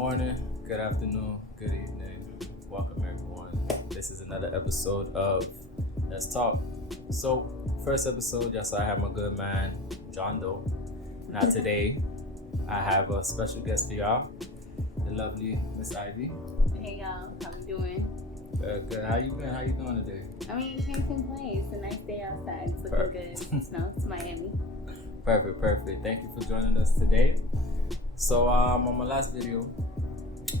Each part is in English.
morning, good afternoon, good evening. Welcome everyone. This is another episode of Let's Talk. So, first episode, yes, I have my good man, John Doe. Now today, I have a special guest for y'all, the lovely Miss Ivy. Hey y'all, how you doing? Good. How you been? How you doing today? I mean, can't complain. It's a nice day outside. It's looking good. Snow. It's Miami. Perfect. Thank you for joining us today. So, on my last video,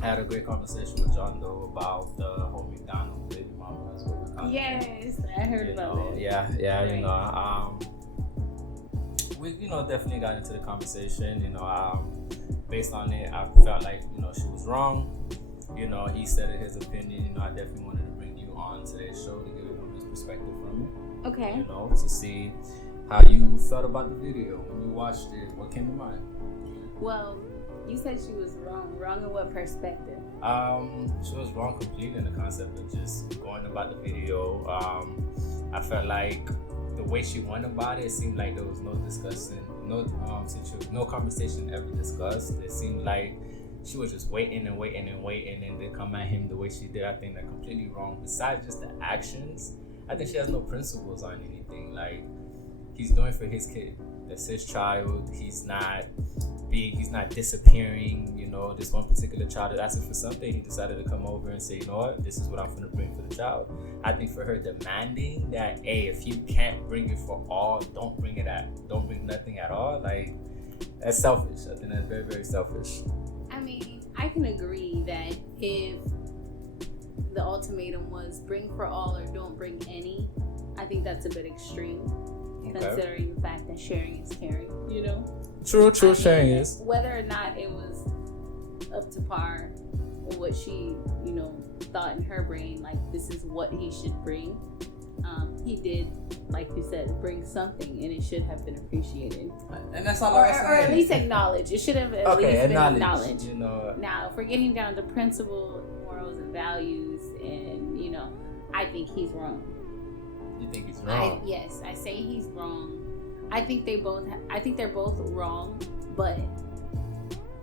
I had a great conversation with John Doe about the whole McDonald's baby mama. That's what we're calling it. Yes, I heard about it. Yeah. Right. We definitely got into the conversation. Based on it, I felt like she was wrong. He said his opinion. I definitely wanted to bring you on today's show to get a woman's perspective from it. Okay. To see how you felt about the video when you watched it. What came to mind? Well, you said she was wrong. Wrong in what perspective? She was wrong completely in the concept of just going about the video. I felt like the way she went about it seemed like there was no discussion, no conversation ever discussed. It seemed like she was just waiting and then come at him the way she did. I think that's completely wrong. Besides just the actions, I think she has no principles on anything. Like, he's doing for his kid. That's his child. He's not disappearing. This one particular child is asking for something. He decided to come over and say, you know what, this is what I'm going to bring for the child. I think for her demanding that, hey, if you can't bring it for all, don't bring nothing at all. Like, that's selfish. I think that's very, very selfish. I mean, I can agree that if the ultimatum was bring for all or don't bring any, I think that's a bit extreme. Okay. Considering the fact that sharing is caring, True, sharing is. Whether or not it was up to par with what she, thought in her brain, like this is what he should bring. He did, like you said, bring something, and it should have been appreciated. And that's all I was saying. Or at least acknowledged. It should have at least been acknowledged. Now, if we're getting down to principle, morals, and values, and I think he's wrong. You think he's wrong? Yes, I say he's wrong. I think they're both wrong, but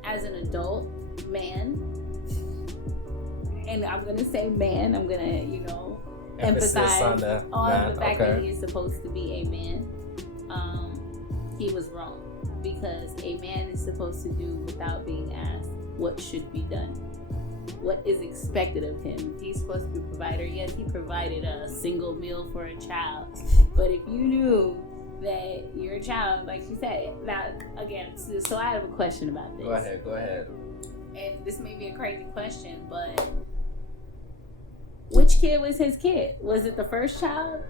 as an adult man, and I'm gonna say man, I'm gonna emphasize on the fact that he is supposed to be a man. He was wrong because a man is supposed to do without being asked what should be done. What is expected of him? He's supposed to be a provider. Yes, he provided a single meal for a child. But if you knew that your child, like she said, now again, so I have a question about this. Go ahead. And this may be a crazy question, but which kid was his kid? Was it the first child?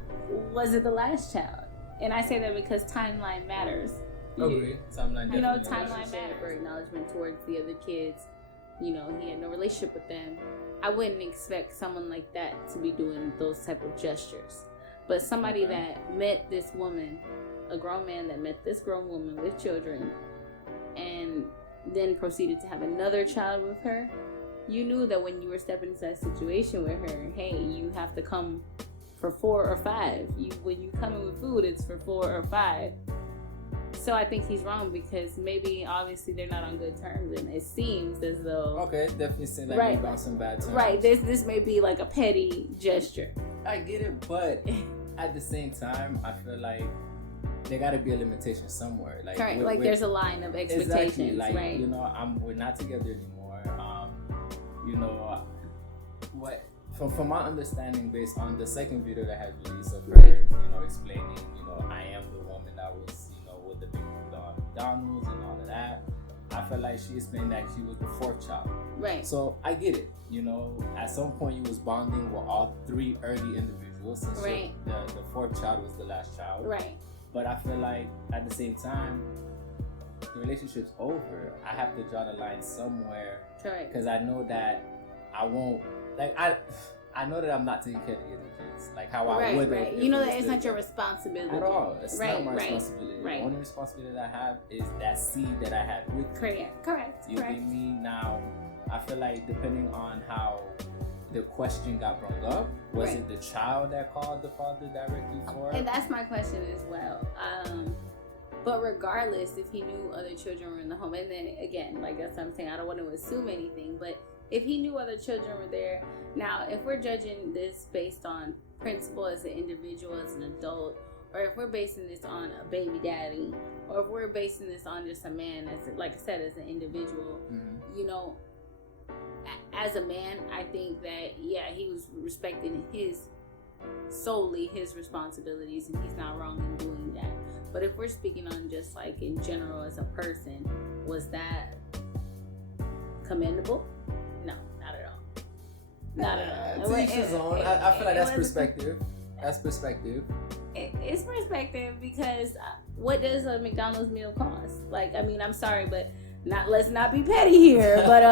Was it the last child? And I say that because timeline matters. Agree. Timeline matters. For acknowledgement towards the other kids. He had no relationship with them. I wouldn't expect someone like that to be doing those type of gestures. But somebody that met this woman, a grown man that met this grown woman with children, and then proceeded to have another child with her, you knew that when you were stepping into that situation with her, hey, you have to come for 4 or 5. When you come in with food, it's for 4 or 5. So I think he's wrong because maybe obviously they're not on good terms, and it seems as though it definitely seems like they're on some bad terms. Right, this may be like a petty gesture. I get it, but at the same time, I feel like there got to be a limitation somewhere. Like, correct. There's a line of expectations. Exactly. Like, right. We're not together anymore. What from my understanding, based on the second video that I had released of her, explaining, I am the woman that was, with the big McDonald's and all of that. I felt like she explained that she was the 4th child. Right. So I get it. At some point you was bonding with all 3 early individuals. Since right. The 4th child was the last child. Right. But I feel like at the same time, the relationship's over. I have to draw the line somewhere. Correct. Because I know that I won't, I know that I'm not taking care of the other kids, like how I would. Right. That it's not your responsibility at all. It's not my responsibility. Right. The only responsibility that I have is that seed that I had with you. Correct. You get me? Now, I feel like depending on how the question got brought up, was it the child that called the father directly for it? And that's my question as well. But regardless, if he knew other children were in the home, and then again, like that's what I'm saying, I don't want to assume anything, but if he knew other children were there, now if we're judging this based on principle as an individual, as an adult, or if we're basing this on a baby daddy, or if we're basing this on just a man, as like I said, as an individual, you know, as a man, I think that he was respecting solely his responsibilities, and he's not wrong in doing that. But if we're speaking on just like in general as a person, was that commendable? No, not at all. Not at all. To each his own. I feel like that's perspective. That's perspective. It's perspective, because what does a McDonald's meal cost? Like, I mean, I'm sorry, but let's not be petty here. But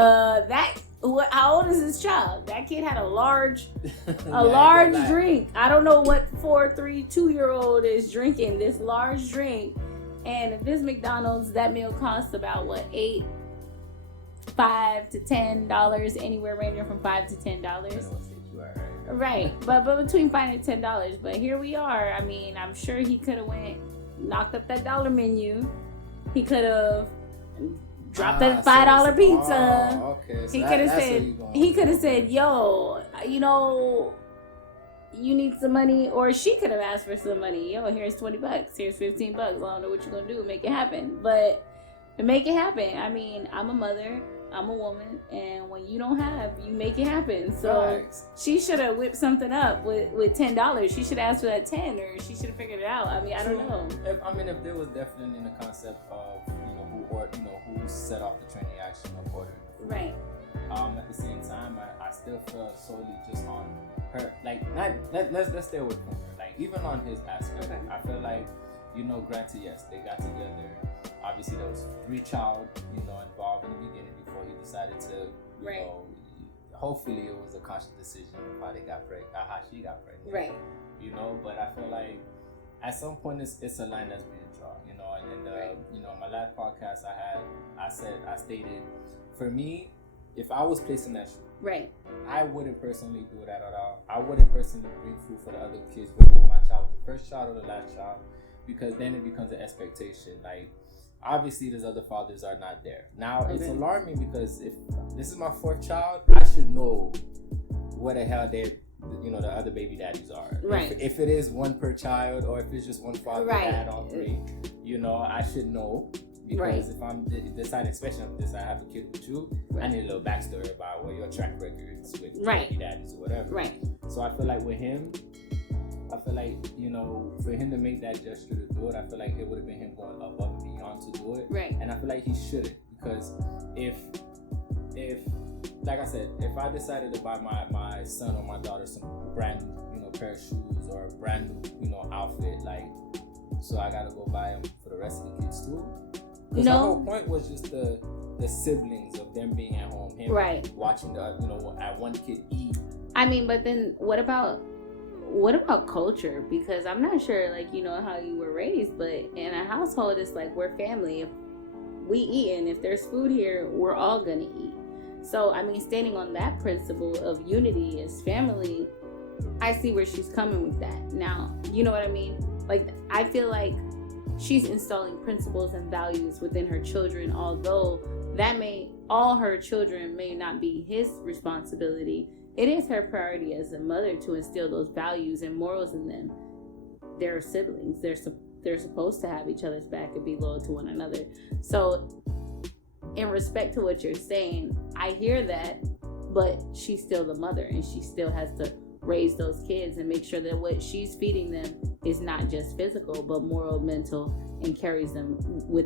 how old is this child? That kid had a large drink. I don't know what 2-year-old is drinking this large drink. And if this McDonald's, that meal costs about what, $5 to $10, anywhere ranging from $5 to $10. Right, but between $5 and $10. But here we are. I mean, I'm sure he could have knocked up that dollar menu. He could have dropped that $5 pizza. Okay. So he could have said, "Yo, you know, you need some money," or she could have asked for some money. "Yo, here's $20. Here's $15. I don't know what you're gonna do. Make it happen." But to make it happen, I mean, I'm a mother. I'm a woman, and when you don't have, you make it happen. So she should have whipped something up with $10. She should have asked for that 10, or she should have figured it out. I mean, I don't know. If there was definitely the concept of who set off the train of action accordingly. Right. At the same time, I still feel solely just on her. Like, let's stay with her. Like, even on his aspect, okay. I feel like, granted, yes, they got together. Obviously, there was 3 child, involved in the beginning before he decided to, hopefully it was a conscious decision of how she got pregnant. Right. But I feel like at some point it's a line that's being drawn, and my last podcast I stated, for me, if I was placed in that shoe, right, I wouldn't personally do that at all. I wouldn't personally bring food for the other kids, whether my child was the first child or the last child, because then it becomes an expectation. Like, obviously, those other fathers are not there. Now, It's alarming, because if this is my 4th child, I should know what the hell the other baby daddies are. Right. If it is one per child, or if it's just one father that had all 3, I should know. Because if I'm deciding, especially on this, I have a kid with you, I need a little backstory about what your track record is with baby daddies or whatever. Right. So I feel like with him, for him to make that gesture to do it, I feel like it would have been him going above and beyond to do it. Right. And I feel like he shouldn't, because if like I said, if I decided to buy my son or my daughter some brand new, pair of shoes, or a brand new, outfit, like, so I gotta go buy them for the rest of the kids too. Because the whole point was just the siblings of them being at home, him watching at one kid eat. I mean, but then what about culture? Because I'm not sure, like, how you were raised, but in a household, it's like we're family. If we eat, and if there's food here, we're all gonna eat. So, I mean, standing on that principle of unity as family, I see where she's coming with that. Now, you know what I mean? Like, I feel like she's installing principles and values within her children, although all her children may not be his responsibility. It is her priority as a mother to instill those values and morals in them. They're siblings. They're supposed to have each other's back and be loyal to one another. So, in respect to what you're saying, I hear that, but she's still the mother, and she still has to raise those kids and make sure that what she's feeding them is not just physical, but moral, mental, and carries them with,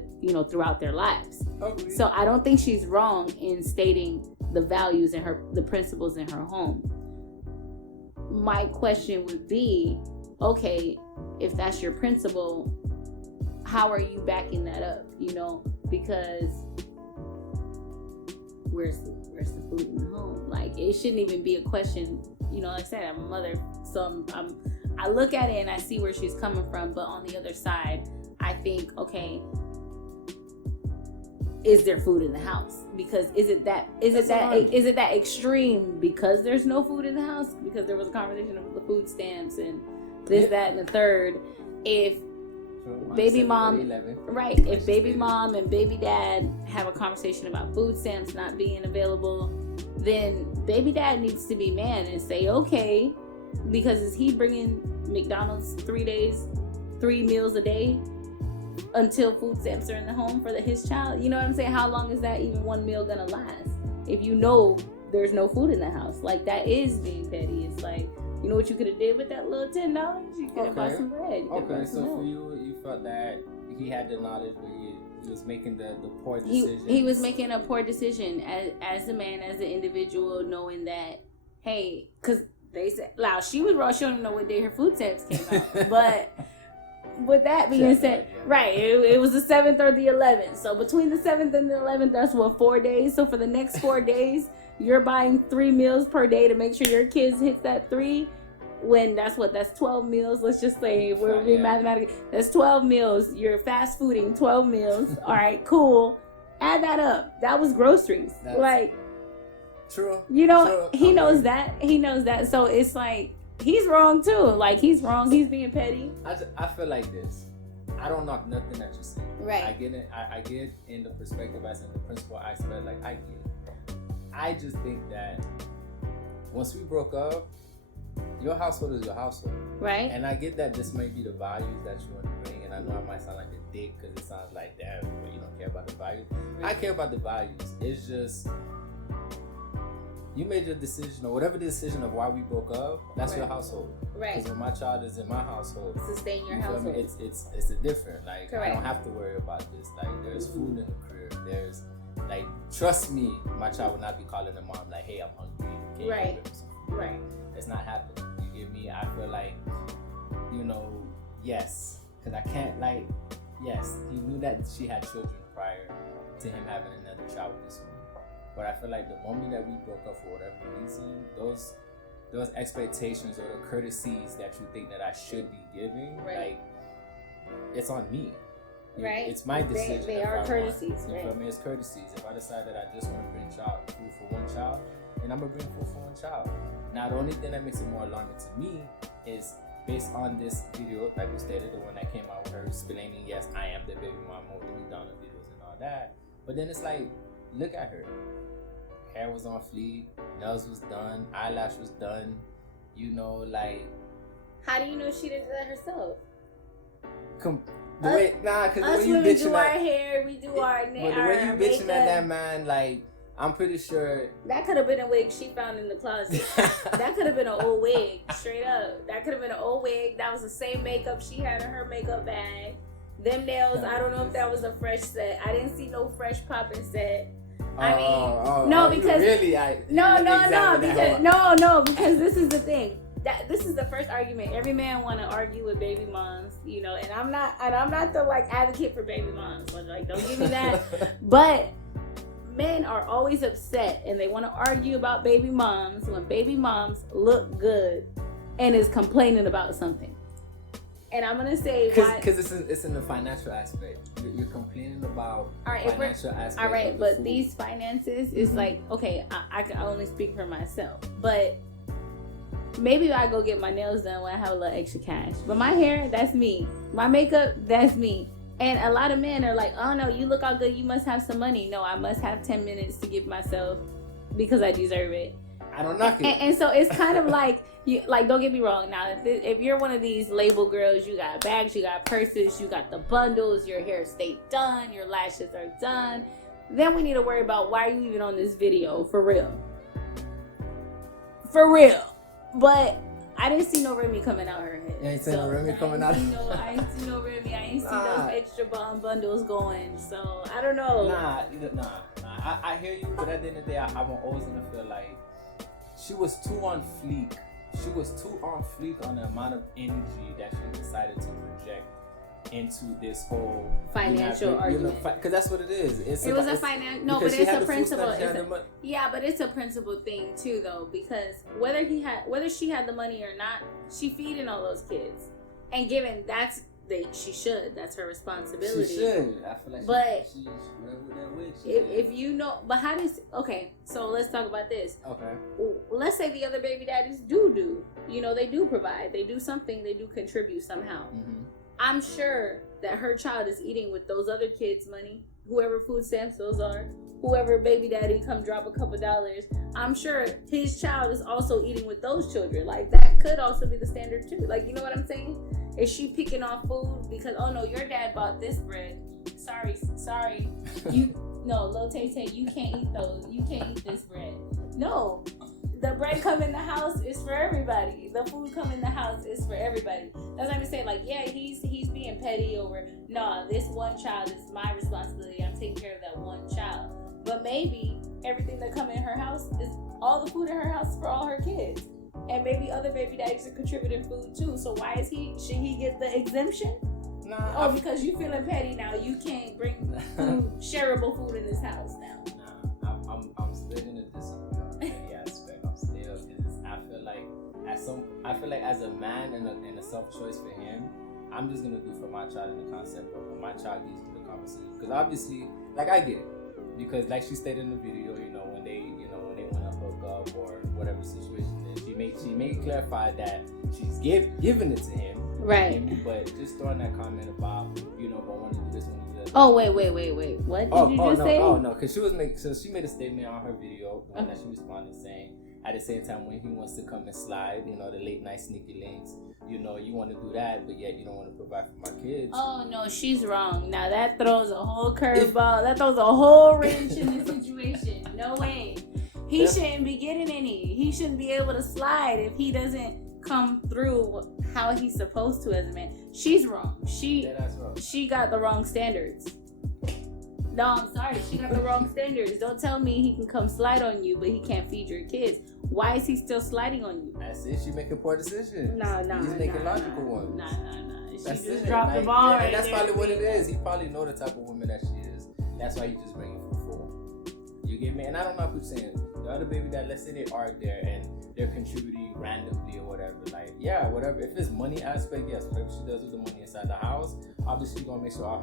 throughout their lives. Okay. So I don't think she's wrong in stating the values and the principles in her home. My question would be, okay, if that's your principle, how are you backing that up? Because where's the food in the home? Like, it shouldn't even be a question. Like I said, I'm a mother, so I look at it and I see where she's coming from. But on the other side, I think, okay, is there food in the house? Because is it that extreme because there's no food in the house? Because there was a conversation of the food stamps and this, that, and the third. If baby mom, 11. right? If baby mom and baby dad have a conversation about food stamps not being available, then baby dad needs to be man and say, okay, because is he bringing McDonald's 3 meals a day until food stamps are in the home for his child? You know what I'm saying? How long is that even one meal gonna last if you know there's no food in the house? Like, that is being petty. It's like, you know what you could have did with that little $10? You could have bought some bread. Okay, so for you felt that he had the knowledge, but he was making the poor decision. He was making a poor decision as a man, as an individual, knowing that, hey, because they said, she was wrong. She don't even know what day her food stamps came out. But with that being said, right, it was the 7th or the 11th. So between the 7th and the 11th, that's 4 days. So for the next 4 days, you're buying 3 meals per day to make sure your kids hit that 3. When that's 12 meals. Let's just say we're being mathematically. That's 12 meals. You're fast fooding 12 meals. All right, cool. Add that up. That was groceries. Like, true. You know, he knows that. He knows that. So it's like, he's wrong too. Like, he's wrong. He's being petty. I feel like this. I don't knock nothing that you say. Right. I get it. I get in the perspective as in the principal aspect. Like, I get it. I just think that once we broke up, your household is your household. Right. And I get that this might be the values that you want to bring. And I know I might sound like a dick because it sounds like, damn, but you don't care about the values. Right. I care about the values. It's just, you made your decision, or whatever the decision of why we broke up, that's your household. Right. Because when my child is in my household, sustain your household. It's a different. Like, correct. I don't have to worry about this. Like, there's food in the crib. There's, like, trust me, my child will not be calling the mom like, hey, I'm hungry. Can you right. give me some food? Right. It's not happening. You get me? I feel like, you know, yes, because I can't, like, yes, he knew that she had children prior to him having another child with this woman. But I feel like the moment that we broke up for whatever reason, those expectations or the courtesies that you think that I should be giving, like, it's on me. Right. It's my decision. They are courtesies. You feel me? It's courtesies. If I decide that I just want to bring food for one child, then I'm gonna bring food for one child. Now, the only thing that makes it more alarming to me is based on this video, like we stated, the one that came out with her explaining, yes, I am the baby mom of the McDonald's videos and all that. But then it's like, look at her. Hair was on fleek, nails was done, eyelash was done. You know, like. How do you know she did that herself? Because the way you women bitching do at, our hair, we do our nails. But the way you bitching at that man, like, I'm pretty sure that could have been a wig she found in the closet. That could have been an old wig, straight up. That could have been an old wig. That was the same makeup she had in her makeup bag. Them nails, I don't know if that was a fresh set. I didn't see no fresh popping set. Because this is the thing. This is the first argument. Every man want to argue with baby moms, you know, and I'm not the like advocate for baby moms. Like, don't give me that. But men are always upset and they want to argue about baby moms when baby moms look good and is complaining about something. And I'm gonna say because it's in the financial aspect. You're complaining about financial aspect. All right, but these finances is like, okay, I can only speak for myself, but maybe I go get my nails done when I have a little extra cash. But my hair, that's me. My makeup, that's me. And a lot of men are like, oh no, you look all good, you must have some money. No, I must have 10 minutes to give myself because I deserve it. I don't knock it. And so it's kind of like, don't get me wrong. Now, if you're one of these label girls, you got bags, you got purses, you got the bundles, your hair stayed done, your lashes are done, then we need to worry about why are you even on this video, for real. For real. But I didn't see no Remy coming out her head. You ain't seen no Remy coming out? I ain't seen no Remy. I ain't seen those extra bundles going. So, I don't know. Nah. I hear you, but at the end of the day, I'm always going to feel like she was too on fleek. She was too on fleek on the amount of energy that she decided to project into this whole financial argument. Because that's what it is. It was a financial. No, but it's a principle. Yeah, but it's a principle thing too, though, because whether she had the money or not, she feeding all those kids, and given she should. That's her responsibility. She should. I feel like but she with that wig. If you know, but how does? Okay, so let's talk about this. Okay. Let's say the other baby daddies do. You know, they do provide. They do something. They do contribute somehow. Mm-hmm. I'm sure that her child is eating with those other kids' money, whoever food stamps those are, whoever baby daddy come drop a couple dollars. I'm sure his child is also eating with those children. Like, that could also be the standard too. Like, you know what I'm saying? Is she picking off food because, oh no, your dad bought this bread? Sorry, Lil Tay Tay, you can't eat those. You can't eat this bread. No, the bread come in the house is for everybody. The food come in the house is for everybody. That's what I'm saying. Like, yeah, he's being petty over, nah, this one child is my responsibility. I'm taking care of that one child. But maybe everything that come in her house is all the food in her house for all her kids. And maybe other baby daddies are contributing food too. So why should he get the exemption? Nah. Because you feeling petty now, you can't bring food, shareable food in this house now. Nah, I'm still gonna disagree on the petty aspect. I'm still, because I feel like as a man and a self choice for him, I'm just gonna do for my child in the concept of when my child gives me the conversation. Because obviously, like, I get it. Because like she stated in the video, when they want to hook up or whatever situation is, she may clarify that she's giving it to him. Right. But just throwing that comment about, but want to do this, want to do that. Oh, wait. What did you just say? No, because she made a statement on her video, the one that she responded saying, at the same time, when he wants to come and slide, the late night sneaky links, you want to do that, but yet you don't want to provide for my kids. Oh, no, she's wrong. Now that throws a whole curveball. That throws a whole wrench in the situation. No way. He shouldn't be getting any. He shouldn't be able to slide if he doesn't come through how he's supposed to as a man. She's wrong. She got the wrong standards. No, I'm sorry. She got the wrong standards. Don't tell me he can come slide on you, but he can't feed your kids. Why is he still sliding on you? That's it. She making poor decisions. He's making logical ones. Nah. She just dropped the ball right that's there. Probably what it is. He probably know the type of woman that she is. That's why he just bringing for full. You get me? And I don't know who's saying the other baby that, let's say they are there and they're contributing randomly or whatever. Like, yeah, whatever. If it's money aspect, yes, whatever she does with the money inside the house, obviously gonna make sure all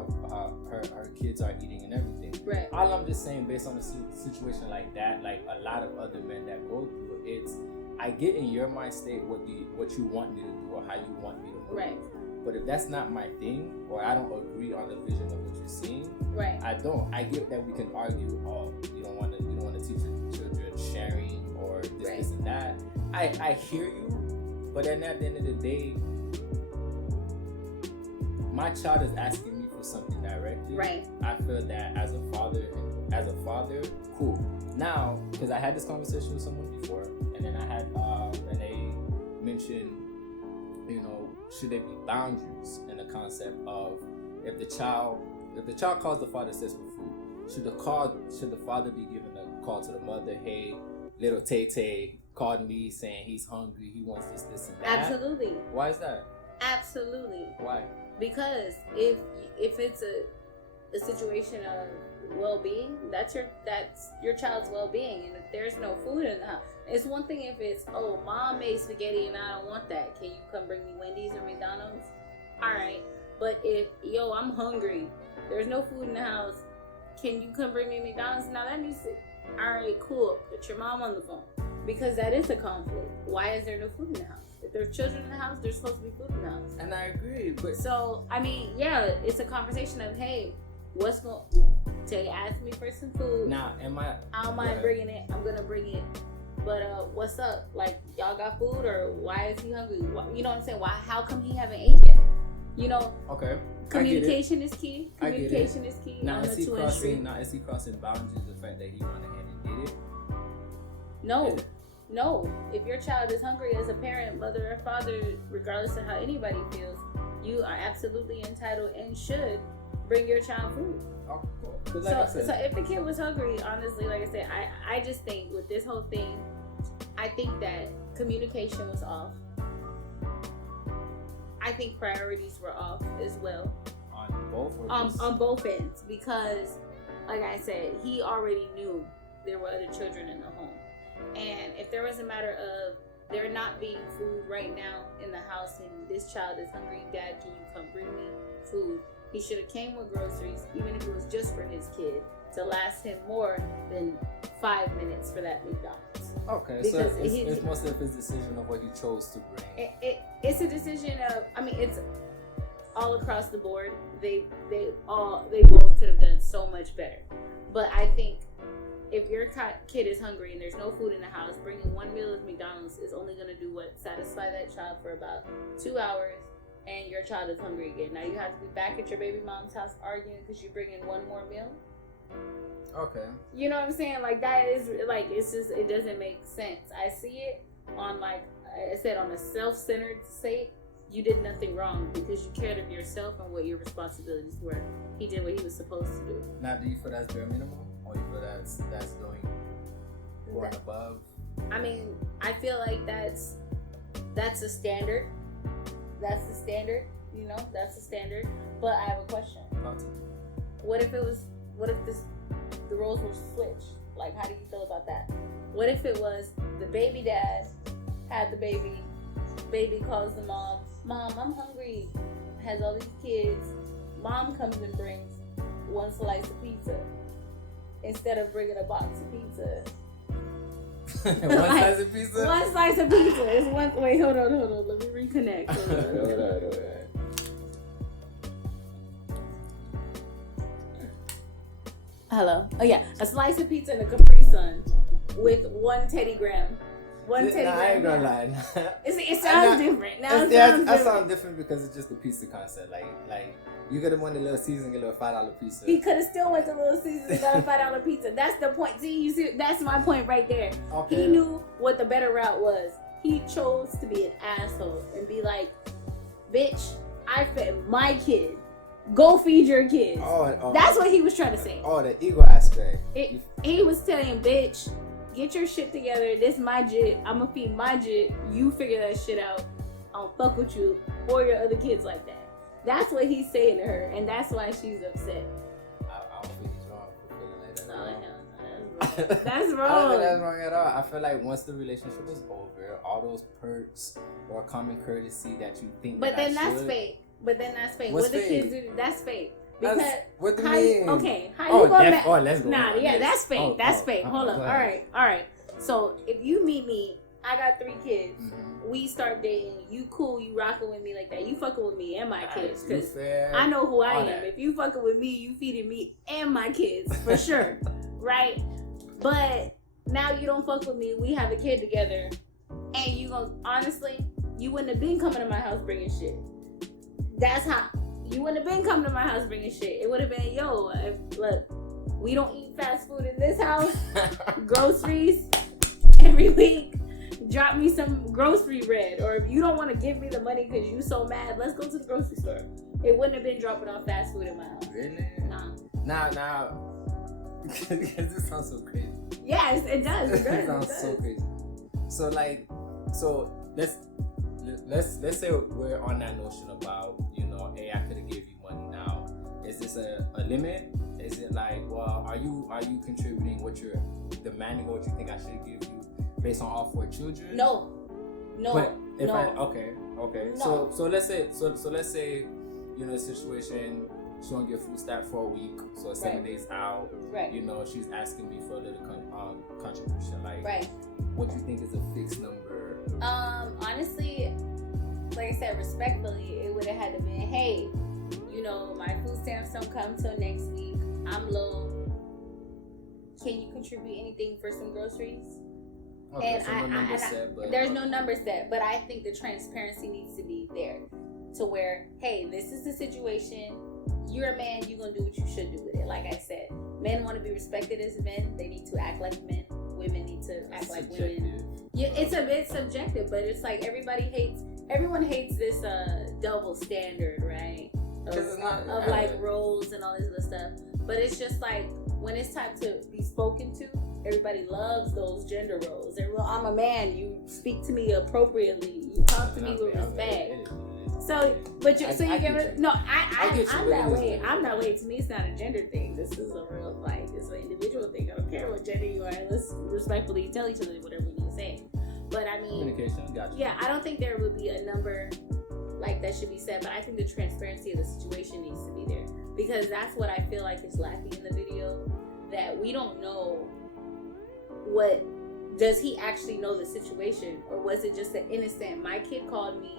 her kids are eating and everything. Right. All I'm just saying, based on a situation like that, like a lot of other men that go through it, I get in your mind state what you want me to do or how you want me to move. Right. But if that's not my thing, or I don't agree on the vision of what you're seeing, right. I get that we can argue, oh, you don't want to teach your children sharing or this and that. I hear you, but then at the end of the day, my child is asking me for something directly. Right. I feel that as a father, cool. Now, because I had this conversation with someone before, and then I had Renee mention, should there be boundaries in the concept of if the child calls the father, says for food, should the father be given a call to the mother, hey, little Tay Tay called me saying he's hungry, he wants this and that? Absolutely. Why is that? Absolutely. Why? Because if it's a situation of well-being, that's your child's well-being, and if there's no food in the house, it's one thing if it's, oh, mom made spaghetti and I don't want that, can you come bring me Wendy's or McDonald's? All right. But if, I'm hungry, there's no food in the house, can you come bring me McDonald's? Now that means, all right, cool, put your mom on the phone, because that is a conflict. Why is there no food in the house? If there's children in the house, there's supposed to be food in the house. And I agree, but so it's a conversation of, hey, Tay asked me for some food. Now, I don't mind bringing it. I'm gonna bring it. But what's up? Like, y'all got food, or why is he hungry? You know what I'm saying? Why? How come he haven't ate yet? Okay. Communication is key. Communication is key. Now is he crossing boundaries? The fact that he went ahead and did it. No. If your child is hungry as a parent, mother or father, regardless of how anybody feels, you are absolutely entitled and should bring your child food. Oh, cool. So if the kid was hungry, honestly, like I said, I just think with this whole thing, I think that communication was off. I think priorities were off as well. On both ends, because, like I said, he already knew there were other children in the home, and if there was a matter of there not being food right now in the house and this child is hungry, Dad, can you come bring me food? He should have came with groceries, even if it was just for his kid, to last him more than 5 minutes for that McDonald's. Okay, because so it's mostly of his decision of what he chose to bring. It's a decision of, it's all across the board, they both could have done so much better. But I think if your kid is hungry and there's no food in the house, bringing one meal of McDonald's is only going to do what? Satisfy that child for about 2 hours, and your child is hungry again. Now you have to be back at your baby mom's house arguing because you're bringing one more meal. Okay. You know what I'm saying? Like, that is, like, it's just, it doesn't make sense. I see it on, like I said, on a self-centered sake. You did nothing wrong because you cared of yourself and what your responsibilities were. He did what he was supposed to do. Now, do you feel that's bare minimum, or you feel that's going above? I mean, I feel like that's a standard. That's the standard. You know, that's the standard. But I have a question. What if the roles were switched? Like, how do you feel about that? What if it was the baby dad had the baby calls the mom, I'm hungry, has all these kids. Mom comes and brings one slice of pizza instead of bringing a box of pizza. One slice of pizza? One slice of pizza is one. Wait, hold on. Let me reconnect. Hold on. Hello. Oh yeah, a slice of pizza and a Capri Sun with one Teddy Graham. I ain't gonna lie. It sounds different. That sounds different because it's just a pizza concept. Like you could have went to Little Caesars and get a little $5 pizza. He could have still went to Little Caesars and got a $5 pizza. That's the point. See, that's my point right there. Okay. He knew what the better route was. He chose to be an asshole and be like, "Bitch, I fed my kid. Go feed your kids." That's what he was trying to say. Oh, the ego aspect. He was telling, "Bitch, get your shit together. This my jit. I'ma feed my jit. You figure that shit out. I don't fuck with you or your other kids like that." That's what he's saying to her, and that's why she's upset. I don't think he's wrong for feeling like that. No, that's wrong. I don't think that's wrong at all. I feel like once the relationship is over, all those perks or common courtesy that you think. But then that's fake. What the kids do, that's fake. Because what do you mean? Okay, how you gonna? Let's go. Nah, yeah, that's fake. That's fake. Hold up. All right. So if you meet me, I got 3 kids. Mm-hmm. We start dating. You cool? You rocking with me like that? You fucking with me and my kids? Because I know who I am. That. If you fucking with me, you feeding me and my kids for sure, right? But now you don't fuck with me. We have a kid together, and you gonna honestly, you wouldn't have been coming to my house bringing shit. That's how. You wouldn't have been coming to my house bringing shit. It would have been, look, we don't eat fast food in this house. Groceries every week. Drop me some grocery bread. Or if you don't want to give me the money because you so mad, let's go to the grocery store. It wouldn't have been dropping off fast food in my house. Really? Nah. Now. Because this sounds so crazy. Yes, it does. It sounds so crazy. So let's say we're on that notion about, hey, I could have gave you money now. Is this a limit? Is it like, well, are you contributing what you're demanding, what you think I should give you based on all 4 children? No. But if no. Okay. No. So let's say the situation, she won't get food stamp for a week, so 7 days out. Right. She's asking me for a little contribution. Like, right. What do you think is a fixed number? Honestly, like I said, respectfully, it would have had to be, hey, my food stamps don't come till next week. I'm low. Can you contribute anything for some groceries? Okay, and so no number set, but there's no number set, but I think the transparency needs to be there to where, hey, this is the situation. You're a man. You're gonna do what you should do with it. Like I said, men want to be respected as men. They need to act like men. Women need to act like women. Yeah, it's a bit subjective, but it's like everyone hates this double standard, right? Of like roles and all this other stuff. But it's just like when it's time to be spoken to, everybody loves those gender roles. I'm a man. You speak to me appropriately. You talk to me with respect. I'm that way. I'm that way. To me, it's not a gender thing. This is a real, it's an individual thing. I don't care what gender you are. Let's respectfully tell each other whatever we need to say. But I mean, communication. Gotcha. Yeah, I don't think there would be a number like that should be said. But I think the transparency of the situation needs to be there, because that's what I feel like is lacking in the video. That we don't know does he actually know the situation, or was it just an innocent? My kid called me.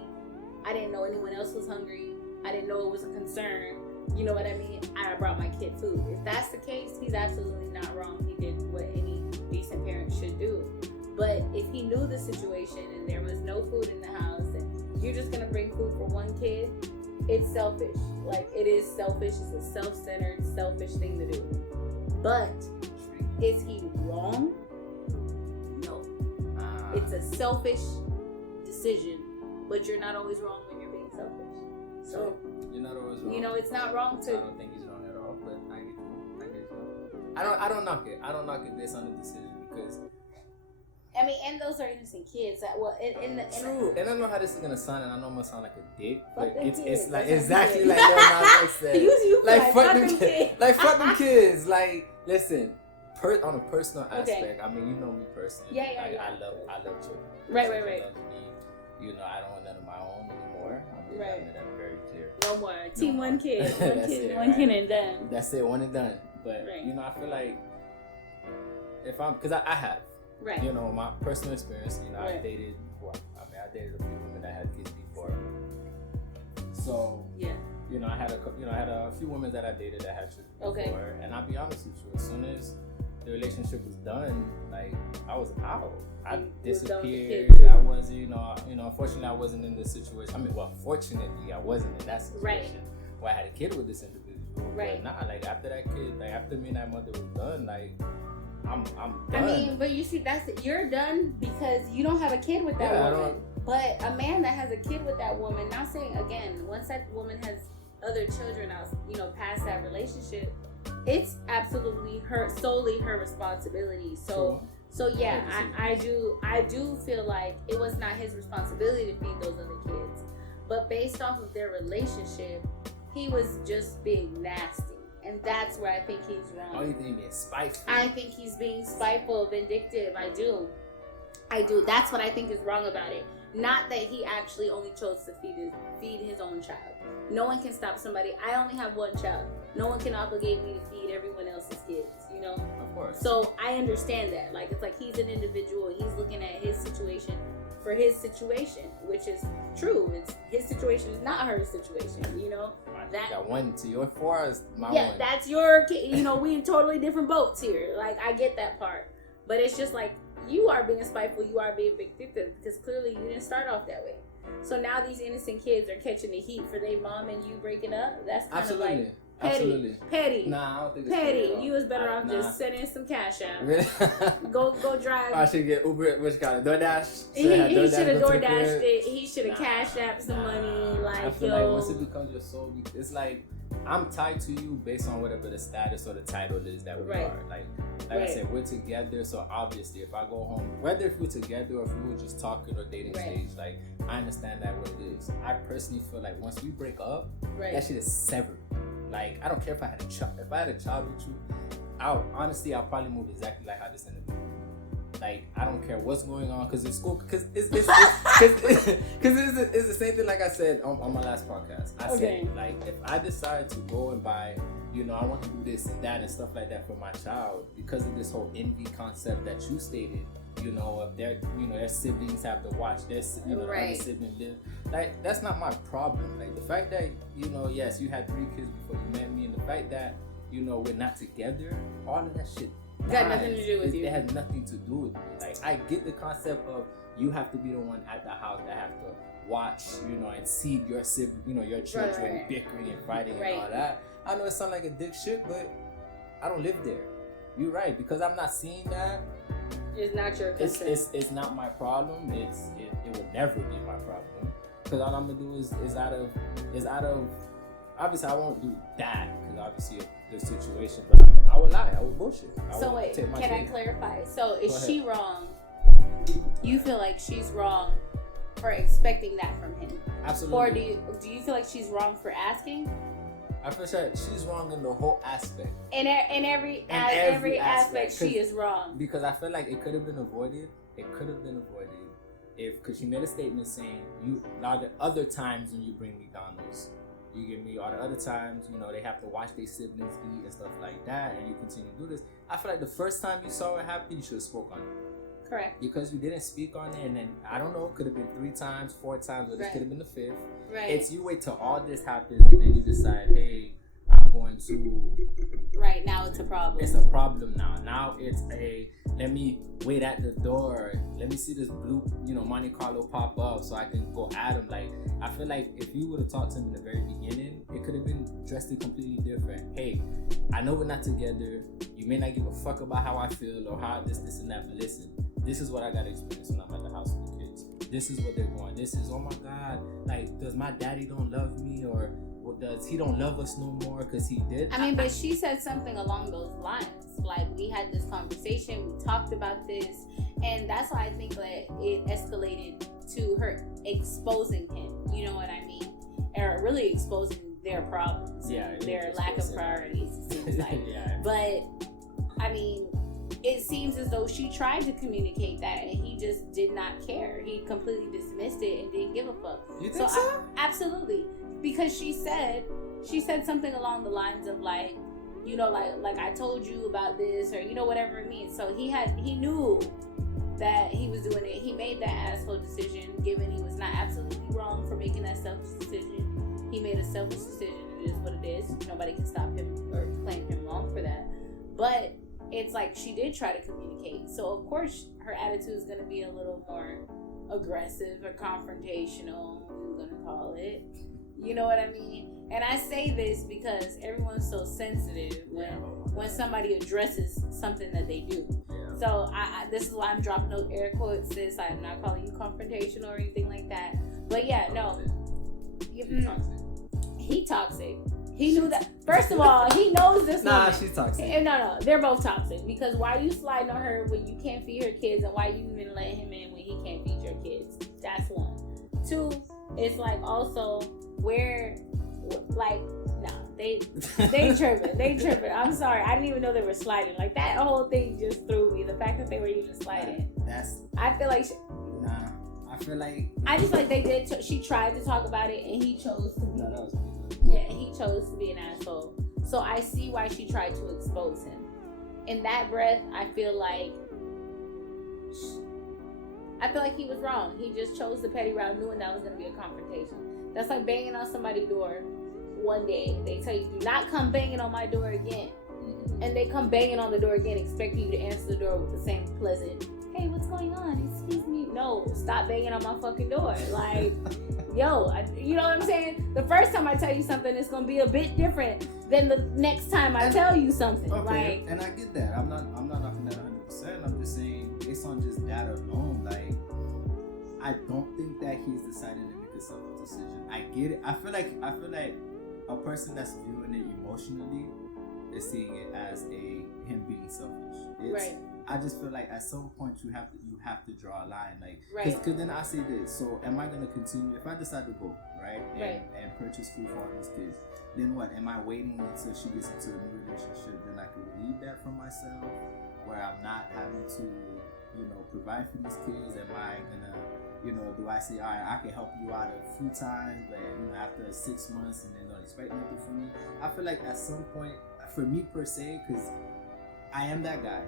I didn't know anyone else was hungry. I didn't know it was a concern. You know what I mean? I brought my kid food. If that's the case, he's absolutely not wrong. He did what any decent parent should do. But if he knew the situation and there was no food in the house and you're just gonna bring food for one kid, it's selfish. Like, it is selfish. It's a self-centered, selfish thing to do. But is he wrong? No. It's a selfish decision, but you're not always wrong when you're being selfish. So you're not always wrong. You know, it's not wrong to. I don't think he's wrong at all, but I get you. I don't knock it. I don't knock it based on the decision because. I mean, and those are innocent kids. True. And I know how this is gonna sound, and I know I'm gonna sound like a dick, but it's like That's exactly like Lil Nas X said. you Like fuck them kids. Like fuck them kids. Like listen, on a personal aspect. I mean, you know me personally. Yeah. I love children. Right. Loves me. You know, I don't want none of my own anymore. I'm Right. making that very clear. No more. Team one kid. One right? kid and done. That's it. One and done. But Right. you know, I feel like if I'm, because I have. Right. You know, my personal experience, you know, Right. I dated a few women that had kids before. So, Yeah. you know, I had a few women that I dated that had children before. And I'll be honest with you, as soon as the relationship was done, like, I was out. I You was done with the disappeared. kids. I was, you know, unfortunately I wasn't in this situation. I mean, well, fortunately I wasn't in that situation Right. where I had a kid with this individual. Right. But nah, like after that kid, like after me and that mother was done, like I'm done. I mean, but you see, you're done because you don't have a kid with that Yeah, I woman. But a man that has a kid with that woman, not saying again, once that woman has other children out, past that relationship, it's absolutely solely her responsibility. So yeah, I do feel like it was not his responsibility to feed those other kids. But based off of their relationship, he was just being nasty. And that's where I think he's wrong. Oh, you think being spiteful? I think he's being spiteful, vindictive. I do. That's what I think is wrong about it. Not that he actually only chose to feed his own child. No one can stop somebody. I only have one child. No one can obligate me to feed everyone else's kids, Of course. So I understand that. Like, it's like he's an individual. He's looking at his situation for his situation, which is true. It's his situation is not her situation, I got one to your four is my yeah, one. that's your kid. We in totally different boats here. Like, I get that part. But it's just like, you are being spiteful. You are being vindictive because clearly you didn't start off that way. So now these innocent kids are catching the heat for their mom and you breaking up. That's kind of like petty. Nah, I don't think it's Petty. You was better off just sending some cash out. Really? Go drive. I should get Uber. Which kind of DoorDash? He should have go to the DoorDashed crib. it. He should have cashed out some money. I feel like once it becomes your soul, it's like I'm tied to you based on whatever the status or the title is that we are. Like I said, we're together. So obviously, if I go home, whether if we're together or if we were just talking or dating stage, like I understand that what it is. I personally feel like once we break up, that shit is severed. Like, I don't care if I had a child. If I had a child with you, I'll probably move exactly like how this individual. Like, I don't care what's going on because it's cool. Because it's the same thing. Like I said on my last podcast, I said like if I decide to go and buy, I want to do this and that and stuff like that for my child because of this whole envy concept that you stated. If their siblings have to watch their other sibling live. Like, that's not my problem. Like, the fact that, yes, you had 3 kids before you met me, and the fact that, we're not together, all of that shit got nothing to do with you. It has nothing to do with me. Like, I get the concept of you have to be the one at the house that have to watch, and see your sibling, your children bickering and fighting and all that. I know it sounds like a dick shit, but I don't live there. You're right, because I'm not seeing that. It's not your concern. It's not my problem. It would never be my problem. Because all I'm gonna do is out of obviously I won't do that because obviously of the situation. But I would lie. I would bullshit. So wait, can I clarify? So is she wrong? You feel like she's wrong for expecting that from him? Absolutely. Or do you feel like she's wrong for asking? I feel like she's wrong in the whole aspect. In every aspect, she is wrong. Because I feel like it could have been avoided. Because she made a statement saying, now the other times when you bring McDonald's, you give me all the other times, they have to watch their siblings eat and stuff like that, and you continue to do this. I feel like the first time you saw it happen, you should have spoke on it. Correct. Because you didn't speak on it, and then I don't know, it could have been 3 times, 4 times, or this Right. could have been the 5th. Right. It's you wait till all this happens, and then you decide, hey, I'm going to. Right now, it's a problem. It's a problem now. Now it's a, let me wait at the door. Let me see this blue, Monte Carlo pop up so I can go at him. Like, I feel like if you would have talked to him in the very beginning, it could have been dressed completely different. Hey, I know we're not together. You may not give a fuck about how I feel or how this, and that, but listen, this is what I got to experience when I'm at the house with the kids. This is what they're going. This is, oh my God, like, does my daddy don't love me, or does he don't love us no more because he did? I mean, but she said something along those lines. Like, we had this conversation, we talked about this, and that's why I think that it escalated to her exposing him. You know what I mean? Or really exposing their problems, and their lack of priorities. It seems like. Yeah. But I mean, it seems as though she tried to communicate that, and he just did not care. He completely dismissed it and didn't give a fuck. You think so? Absolutely. Because she said something along the lines of like I told you about this, or whatever it means. So he knew that he was doing it. He made that asshole decision, given he was not absolutely wrong for making that selfish decision. He made a selfish decision. It is what it is. Nobody can stop him or claim him wrong for that. But it's like she did try to communicate. So of course her attitude is going to be a little more aggressive or confrontational, we're going to call it. You know what I mean? And I say this because everyone's so sensitive when somebody addresses something that they do. Yeah. So this is why I'm dropping those air quotes, sis. I'm not calling you confrontational or anything like that. But yeah, no. He toxic. He knew that. First of all, he knows this woman. Nah, she's toxic. No, they're both toxic. Because why are you sliding on her when you can't feed her kids, and why you even let him in when he can't feed your kids? That's one. 2, it's like also where, like, no, they tripping. I'm sorry, I didn't even know they were sliding. Like, that whole thing just threw me. The fact that they were even sliding. I feel like. I feel like. I just feel like they did. She tried to talk about it, and he chose to be. No, that was He chose to be an asshole. So I see why she tried to expose him. In that breath, I feel like he was wrong. He just chose the petty route, knowing that was going to be a confrontation. That's like banging on somebody's door one day. They tell you, do not come banging on my door again. And they come banging on the door again, expecting you to answer the door with the same pleasant, hey, what's going on? Excuse me. No, stop banging on my fucking door. Like, yo, you know what I'm saying? The first time I tell you something, it's going to be a bit different than the next time I tell you something. Okay, and I get that. I'm not knocking that 100%. I'm just saying, based on just that alone, like, I don't think that he's deciding to make a selfish decision. I get it. I feel like a person that's viewing it emotionally is seeing it as him being selfish. Right. I just feel like at some point you have to draw a line, like, right. Because then I say this. So am I gonna continue if I decide to go right and purchase food for all these kids? Then what? Am I waiting until she gets into a new relationship? Then I can relieve that from myself, where I'm not having to, provide for these kids. Am I gonna, do I say, all right, I can help you out a few times, but after 6 months and then don't expect nothing from me? I feel like at some point, for me per se, because I am that guy.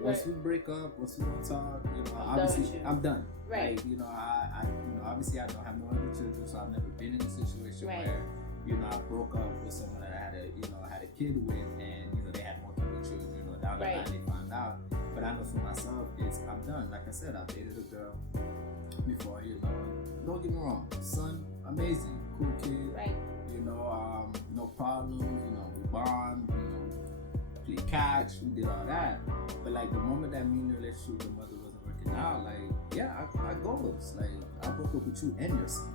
Once we break up, once we don't talk, obviously I'm done. Right. Like, I obviously I don't have no other children, so I've never been in a situation where, I broke up with someone that I had a kid with, and they had multiple children. Down the line they found out. But I know for myself, I'm done. Like I said, I dated a girl before. Don't get me wrong, son, amazing, cool kid. Right. No problems. We bond. Play catch, we did all that. But like the moment that me and the relationship with the mother wasn't working out, like, yeah, I go. It's like, I broke up with you and your son.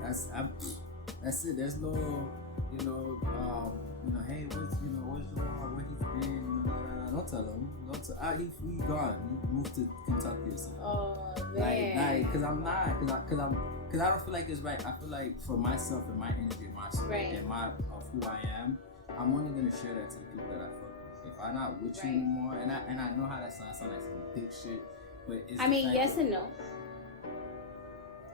That's it. There's no, hey, what's wrong? Where he's been? Don't tell him. He gone. He moved to Kentucky or something. Oh man. Like, cause I'm not, cause I don't feel like it's right. I feel like for myself and my energy, my spirit, and of who I am, I'm only gonna share that to the people that I fuck with. If I'm not with you anymore, and I know how that sounds like some big shit, but it's yes and no.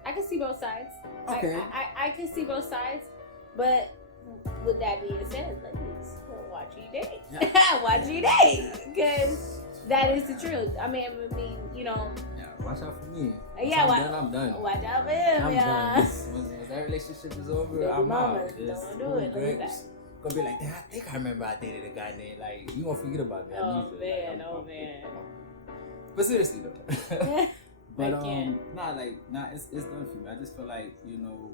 I can see both sides. Okay. I can see both sides, but with that being said, ladies, watch your date. Yeah. Watch your date, because That is the truth. I mean, you know. Yeah, watch out for me. Yeah, I'm done. Watch out for him, I'm yeah. done. Once that relationship is over, Baby I'm mama, out. don't do it. Look at that. Gonna be like, damn, I think I remember I dated a guy named, like, you won't forget about me. Oh Amnesia. man, oh man. But seriously though. But I can't. it's done for me. I just feel like, you know,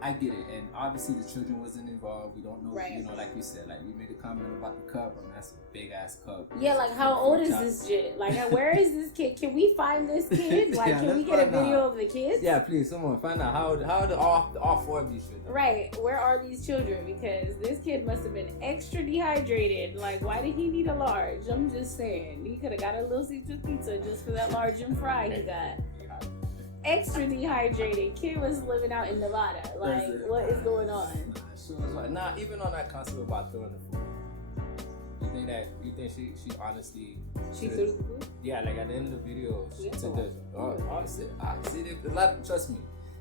I get it, and obviously the children wasn't involved. We don't know, Right. you know, like you said, like we made a comment about the cup. I mean, that's a big ass cup. Yeah, like how old is this shit? Like, where is this kid? Can we find this kid? Like, Yeah, can we let's get a find out. video of the kids? Yeah, please, someone find out how do all four of these children. Right, where are these children? Because this kid must have been extra dehydrated. Like, why did he need a large? I'm just saying. He could have got a Little Caesar pizza just for that large and fry he got. Extra dehydrated. Kid was living out in Nevada. Like, what is going on? Nah, even on that concept about throwing the food. You think she honestly She should've- threw the food? Yeah, like at the end of the video, she Yeah. took the. A lot. Trust me,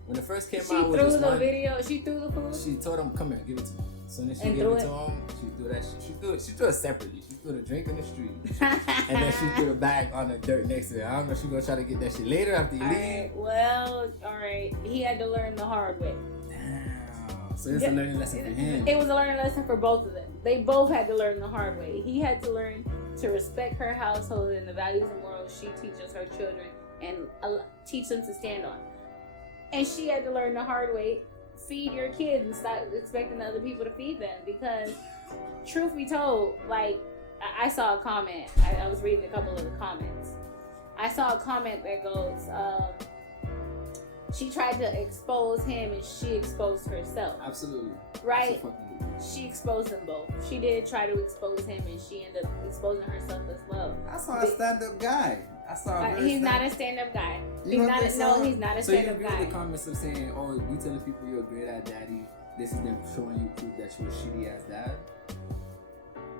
when it first came She out, threw with the this one, video. She threw the food? she told him, "Come here, give it to me." As soon as she And gave threw it to it? him, she threw that shit. She threw it separately. She threw the drink in the street, and then she threw the bag on the dirt next to it. I don't know if she gonna try to get that shit later after you leave. Alright, well, alright. He had to learn the hard way. Damn. So it's a learning lesson for him. It was a learning lesson for both of them. They both had to learn the hard way. He had to learn to respect her household and the values and morals she teaches her children and teach them to stand on. And she had to learn the hard way. Feed your kids and stop expecting other people to feed them. Because, truth be told, like, I saw a comment. I was reading a couple of the comments. I saw a comment that goes, she tried to expose him and she exposed herself. Absolutely. Right? Absolutely. She exposed them both. She did try to expose him and she ended up exposing herself as well. I saw a stand-up guy. I saw. He's not a stand-up guy. You don't think so? He's not a So you stand-up agree guy. with the comments of saying, "Oh, you telling people you're a great at daddy. This is them showing you proof that you're a shitty ass dad."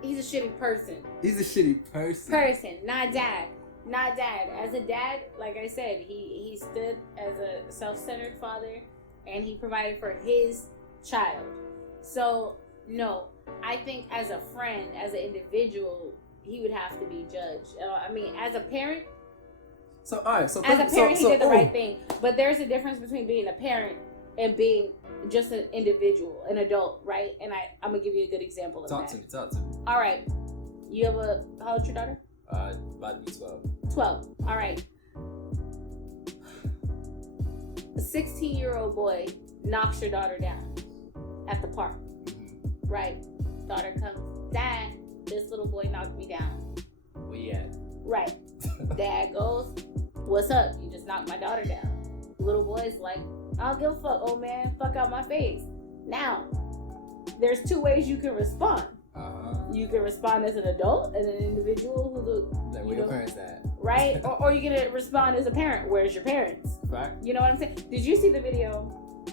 He's a shitty person. He's a shitty person. Not dad. Not dad. As a dad, like I said, he stood as a self-centered father and he provided for his child. So, no. I think as a friend, as an individual, he would have to be judged. I mean, as a parent, So, all right. So, he did the oh, right thing. But there's a difference between being a parent and being just an individual, an adult, right? And I'm going to give you a good example of Talk that. to me. All right. You have how old's your daughter? About to be 12. 12. All right. A 16-year-old boy knocks your daughter down at the park, right? Daughter comes, Dad, this little boy knocked me down. Where you at? Right. Dad goes, what's up? You just knocked my daughter down. Little boy's like, I don't give a fuck, old man. Fuck out my face. Now, there's two ways you can respond. You can respond as an adult, as an individual who Like, where your parents at? right? or you're gonna respond as a parent. Where's your parents? Fact. You know what I'm saying? Did you see the video?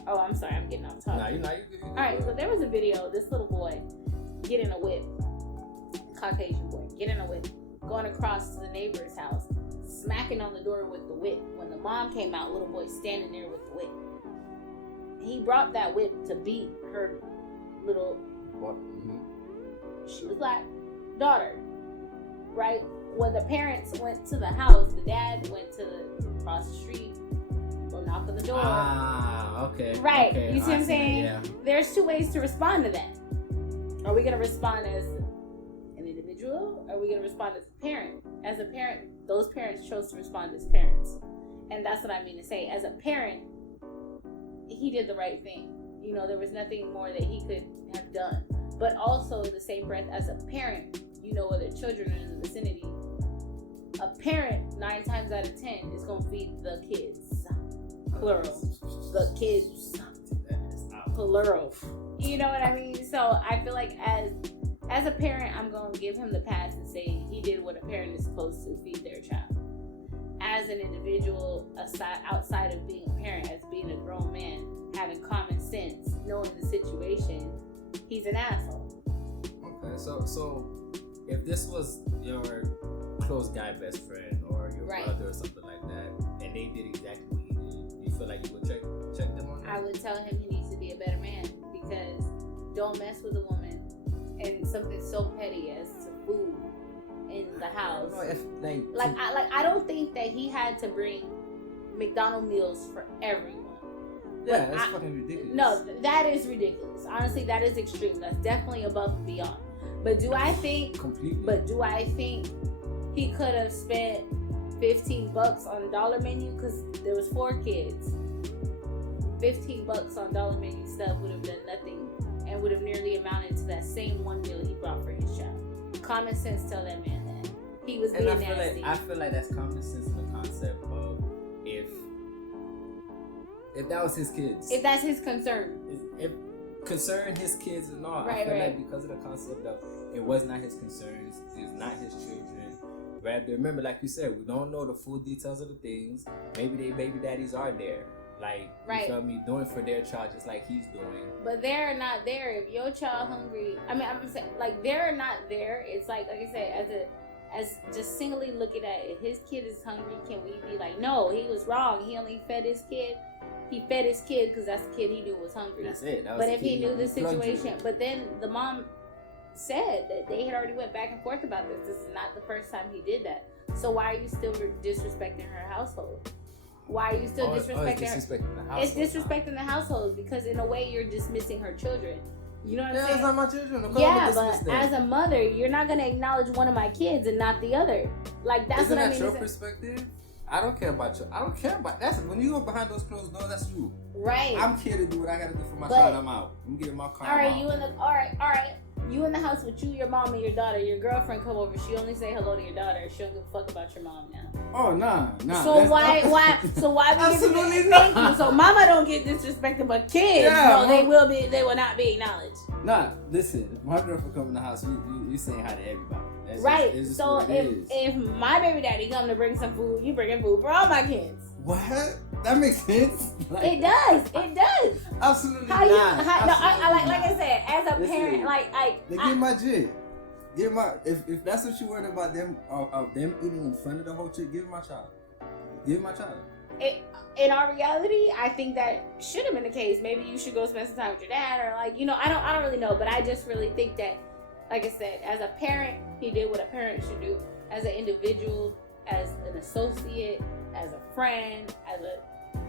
Oh, I'm sorry, I'm getting off topic. Nah, you're not. You good. All right, so there was a video. This little boy get in a whip, Caucasian boy, get in a whip, going across to the neighbor's house, smacking on the door with the whip. When the mom came out, little boy standing there with the whip. He brought that whip to beat her little. What? She was black, daughter, right? When the parents went to the house, the dad went to across the street, go knock on the door. Okay. Right, Okay. you see what I'm that, saying? Yeah. There's two ways to respond to that. Are we gonna respond as an individual? Or are we gonna respond as a parent? As a parent, those parents chose to respond as parents. And that's what I mean to say. As a parent, he did the right thing. You know, there was nothing more that he could have done. But also, in the same breath, as a parent, you know whether children are in the vicinity. A parent, 9 times out of 10, is going to feed the kids. Plural. The kids. Plural. You know what I mean? So I feel like as a parent, I'm going to give him the pass and say he did what a parent is supposed to, feed their child. As an individual, outside of being a parent, as being a grown man, having common sense, knowing the situation, he's an asshole. Okay, so if this was your close guy best friend or your Right. brother or something like that, and they did exactly what he did, you feel like you would check them on that? I would tell him he needs to be a better man, because don't mess with a woman and something so petty as to food and the house. No, if, I don't think that he had to bring McDonald's meals for everyone. yeah, that's fucking ridiculous. No, that is ridiculous. Honestly, that is extreme. That's definitely above and beyond. But do I think? Completely. But do I think he could have spent $15 on a dollar menu because there was 4 kids? $15 on dollar menu stuff would have done nothing and would have nearly amounted to that same one meal he brought for his child. Common sense tell that man that he was being nasty. I feel like that's common sense in the concept of if that was his kids. If that's his concern. If concern his kids or not, Right, I feel right. like because of the concept of it was not his concerns, it's not his children. Rather, remember, like you said, we don't know the full details of the things. Maybe they baby daddies are there, like Right. you feel me, doing for their child just like he's doing. But they're not there. If your child hungry, I mean, I'm saying like they're not there. It's like I said, as just singly looking at it, his kid is hungry. Can we be like, no, he was wrong. He only fed his kid. He fed his kid because that's the kid he knew was hungry. That's it. That was But the if he kid knew the plugged in. situation, but then the mom said that they had already went back and forth about this. This is not the first time he did that. So why are you still disrespecting her household? Why are you still disrespecting her? It's disrespecting the household. It's disrespecting the household because in a way you're dismissing her children. You know what I'm Yeah, saying? it's not my children. Of course Yeah, I'ma but dismiss them. as a mother, you're not gonna acknowledge one of my kids and not the other. Like that's Isn't what I that mean. your It's- perspective? I don't care about you. I don't care about that's when you go behind those closed doors. That's you. Right. I'm here to do what I gotta do for my But- child. I'm out. I'm getting my car. all right, I'm you out. in the all right. You in the house with you, your mom, and your daughter. Your girlfriend come over. She only say hello to your daughter. She don't give a fuck about your mom now. Oh nah. So that's why not- we Absolutely thank not. you. So mama don't get disrespected, but kids, Yeah, no, they will not be acknowledged. Nah, listen. If my girlfriend come in the house, you saying hi to everybody. That's Right. Just, it's just So what it is. if my baby daddy come to bring some food, you bringing food for all my kids. What? That makes sense. It does. It does. Absolutely How you? not. No, I Absolutely like I not. said, as a Listen, parent, They get my jit. Give my if that's what you worried about them of them eating in front of the whole chick, give my child. Give my child. in our reality, I think that should have been the case. Maybe you should go spend some time with your dad, or I don't really know, but I just really think that, like I said, as a parent, he did what a parent should do. As an individual, as an associate, as a friend, as an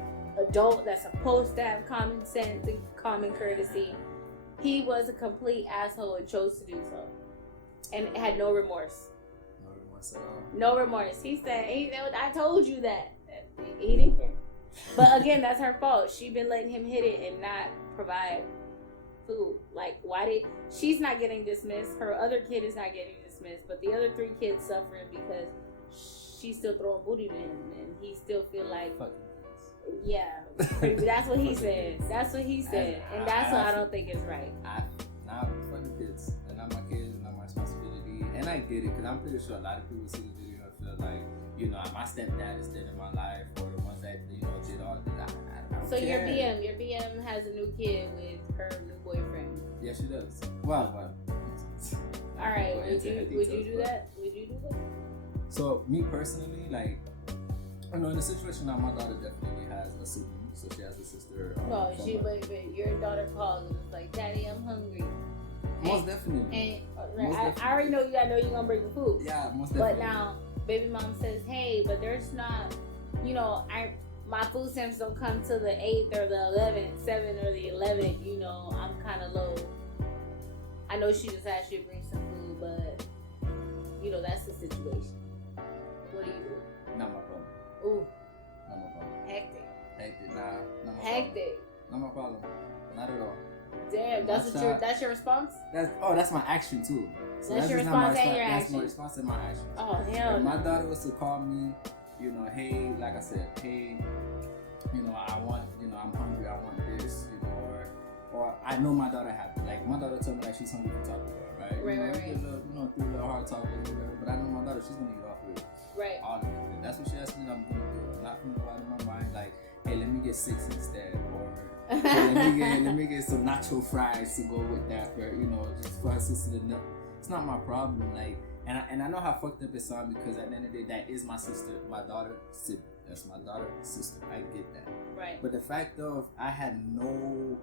adult that's supposed to have common sense and common courtesy, he was a complete asshole and chose to do so, and had no remorse. No remorse at all. No remorse. He said, I told you that. He didn't care. But again, that's her fault. She been letting him hit it and not provide food. Like, she's not getting dismissed. Her other kid is not getting dismissed. But the other 3 kids suffering because she's still throwing booty to him. And he still feel like, Fuck. yeah. That's what he said. That's what he said. And that's what I don't think is right. Nah, fuck the kids. They're not my kids, not my responsibility. And I get it, because I'm pretty sure a lot of people see the video and feel like, my stepdad is dead in my life, or the ones that, did all this. I don't So your care. BM has a new kid with her new boyfriend. Yeah, she does. Well. All right, Well, would into you her do details, that? Would you do that? So me personally, like, in the situation now, my daughter definitely has a sibling, so she has a sister. No, from she her- but your daughter calls and it's like, Daddy, I'm hungry. Most definitely. And Most I definitely. already know I know you're gonna bring the food. Yeah, most But definitely. now, baby mom says, hey, but there's not, my food stamps don't come till the 8th or the 11th, 7th or the 11th. I'm kind of low. I know she just asked you to bring some food, but that's the situation. What do you do? Not my problem. Ooh, Not my problem. hectic. Hectic, nah. Not my Hectic. problem. Not my problem. Not at all. Damn, that's your response? That's my action too. So That's your just not my response and your That's action. my response and my action. Oh, hell If no. my daughter was to call me, hey, like I said, hey, I want, I'm hungry, I want this, or I know my daughter happy. Like my daughter told me like she's hungry for Taco Bell, right? Right, You know, right, we right. get a little, through a little hard talk or whatever. But I know my daughter, she's gonna eat off with it. Right. All of it. If that's what she asked me, I'm gonna do it. I'm not gonna go out of my mind like, hey, let me get 6 instead, or hey, let me get some nacho fries to go with that, for just for her sister to know. It's not my problem, like, and I know how fucked up it sounds, because at the end of the day, that is my sister, my daughter, sibling. That's my daughter, sister. I get that. Right. But the fact of I had no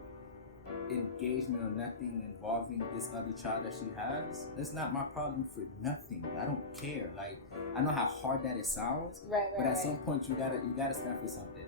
engagement or nothing involving this other child that she has, it's not my problem for nothing. I don't care. Like, I know how hard that it sounds, Right. but at some point you gotta stand for something.